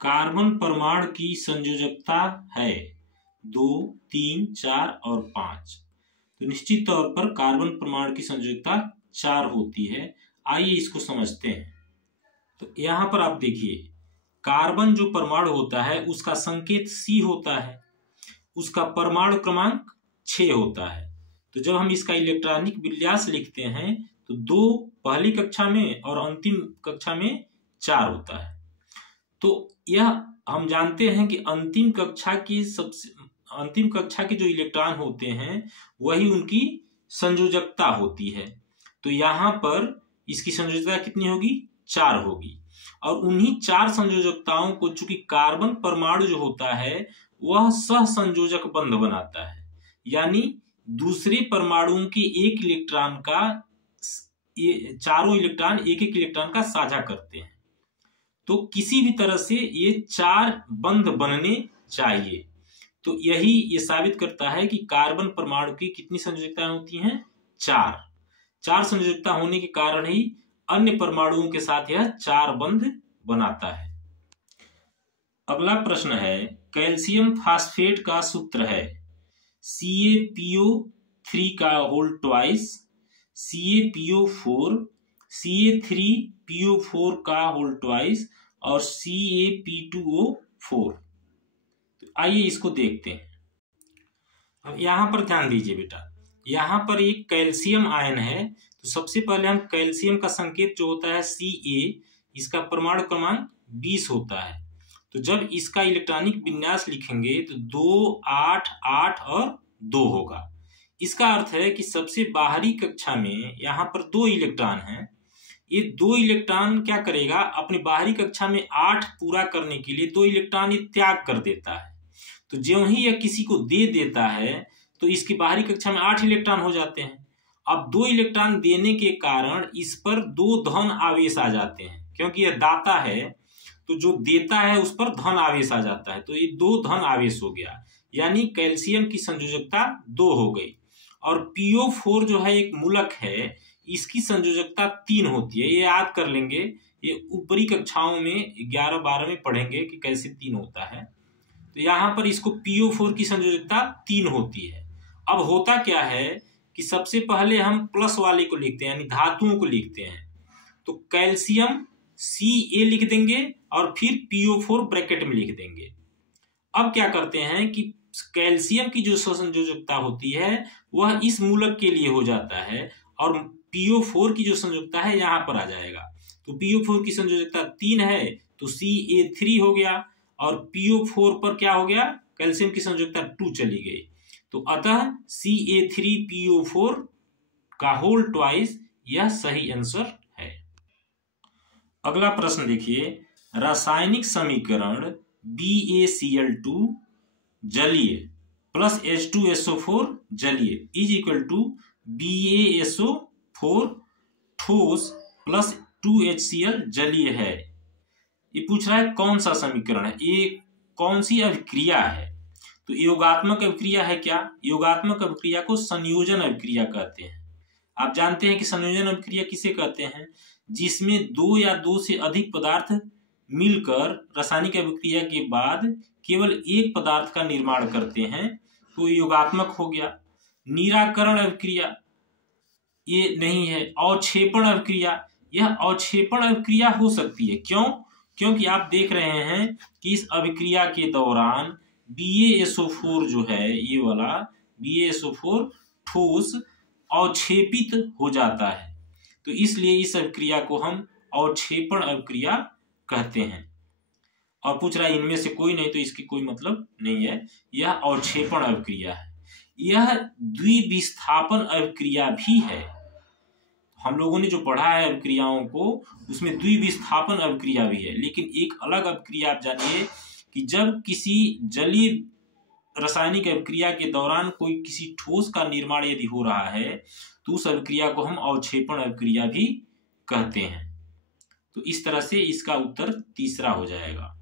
Carbon परमाणु की संयोजकता है 2, 3, 4 और 5। तो निश्चित तौर पर कार्बन परमाणु की संयोजकता 4 होती है। आइए इसको समझते हैं। तो यहाँ पर आप देखिए, कार्बन जो परमाणु होता है उसका संकेत C होता है, उसका परमाणु क्रमांक 6 होता है। तो जब हम इसका इलेक्ट्रॉनिक विन्यास लिखते हैं तो 2 पहली कक्षा में और अंतिम कक्षा में 4 होता है। तो यह हम जानते हैं कि अंतिम कक्षा के जो इलेक्ट्रॉन होते हैं वही उनकी संयोजकता होती है। तो यहाँ पर इसकी संयोजकता कितनी होगी? 4 होगी। और उन्हीं 4 संयोजकताओं को चूंकि कार्बन परमाणु जो होता है वह सहसंयोजक बंध बनाता है, यानी दूसरे परमाणुओं के एक इलेक्ट्रॉन का चारों इलेक्ट्रॉन एक एक इलेक्ट्रॉन का साझा करते हैं। तो किसी भी तरह से ये 4 बंध बनने चाहिए। तो यही ये साबित करता है कि कार्बन परमाणु की कितनी संयोजकताएं होती हैं? 4 संयोजकता होने के कारण ही अन्य परमाणुओं के साथ यह 4 बंध बनाता है। अगला प्रश्न है, कैल्शियम फास्फेट का सूत्र है CaPO3 का होल ट्वाइस, CaPO4, Ca3PO4 का होल ट्वाइस और CaP2O4। तो आइए इसको देखते हैं। अब यहाँ पर ध्यान दीजिए बेटा, यहाँ पर एक कैल्शियम आयन है। तो सबसे पहले हम कैल्शियम का संकेत जो होता है Ca, इसका परमाणु क्रमांक 20 होता है। तो जब इसका इलेक्ट्रॉनिक विन्यास लिखेंगे तो 2, 8, 8 और 2 होगा। इसका अर्थ है कि सबसे बाहरी कक्षा में यहाँ पर 2 इलेक्ट्रॉन हैं। ये 2 इलेक्ट्रॉन क्या करेगा? अपनी बाहरी कक्षा में 8 पूरा करने के लिए 2 इलेक्ट्रॉन ये त्याग कर देता है। तो ज्यों ही यह किसी को दे देता है तो इसकी बाहरी कक्षा में 8 इलेक्ट्रॉन हो जाते हैं। अब 2 इलेक्ट्रॉन देने के कारण इस पर 2 धन आवेश आ जाते हैं, क्योंकि यह दाता है तो जो देता है उस पर धन आवेश आ जाता है। तो ये 2 धन आवेश हो गया, यानी कैल्शियम की संयोजकता 2 हो गई। और PO4 जो है एक मूलक है, इसकी संयोजकता 3 होती है। ये याद कर लेंगे, ये ऊपरी कक्षाओं में 11-12 में पढ़ेंगे कि कैसे 3 होता है। तो यहाँ पर इसको PO4 की संयोजकता 3 होती है। अब होता क्या है कि सबसे पहले हम प्लस वाले को लिखते हैं, यानी धातुओं को लिखते हैं। तो कैल्शियम Ca लिख देंगे और फिर PO4 ब्रैकेट में लिख देंगे। अब क्या करते हैं कि कैल्शियम की जो संयोजकता होती है वह इस मूलक के लिए हो जाता है और PO4 की जो संयोजकता है यहाँ पर आ जाएगा। तो PO4 की संयोजकता 3 है तो Ca3 हो गया और PO4 पर क्या हो गया? कैल्शियम की संयोजकता 2 चली गई। तो अतः Ca3PO4 का होल ट्वाइस यह सही आंसर है। अगला प्रश्न देखिए, रासायनिक समीकरण BaCl2 जलीय प्लस H2SO4 जलीय इज इक्वल टू BaSO4 ठोस प्लस 2HCl जलीय है। ये पूछ रहा है कौन सा समीकरण है, ये कौन सी अभिक्रिया है? तो योगात्मक अभिक्रिया है क्या? योगात्मक अभिक्रिया को संयोजन अभिक्रिया कहते हैं। आप जानते हैं कि संयोजन अभिक्रिया किसे कहते हैं? जिसमें 2 या 2 से अधिक पदार्थ मिलकर रासायनिक अभिक्रिया के बाद केवल एक पदार्थ का निर्माण करते हैं, तो योगात्मक हो गया। निराकरण अभिक्रिया ये नहीं है। अवक्षेपण अभिक्रिया, यह अवक्षेपण अभिक्रिया हो सकती है। क्यों? क्योंकि आप देख रहे हैं कि इस अभिक्रिया के दौरान BaSO4 जो है, ये वाला BaSO4 ठोस अवक्षेपित हो जाता है। तो इसलिए इस अभिक्रिया को हम अवक्षेपण अभिक्रिया कहते हैं। और पूछ रहा है इनमें से कोई नहीं, तो इसकी कोई मतलब नहीं है, यह अवक्षेपण अभिक्रिया है। यह द्विविस्थापन अभिक्रिया भी है। हम लोगों ने जो पढ़ा है अभिक्रियाओं को, उसमें द्विविस्थापन अभिक्रिया भी है। लेकिन एक अलग अभिक्रिया आप जानिए कि जब किसी जलीय रासायनिक अभिक्रिया के दौरान कोई किसी ठोस का निर्माण यदि हो रहा है तो उस अभिक्रिया को हम अवक्षेपण अभिक्रिया भी कहते हैं। तो इस तरह से इसका उत्तर तीसरा हो जाएगा।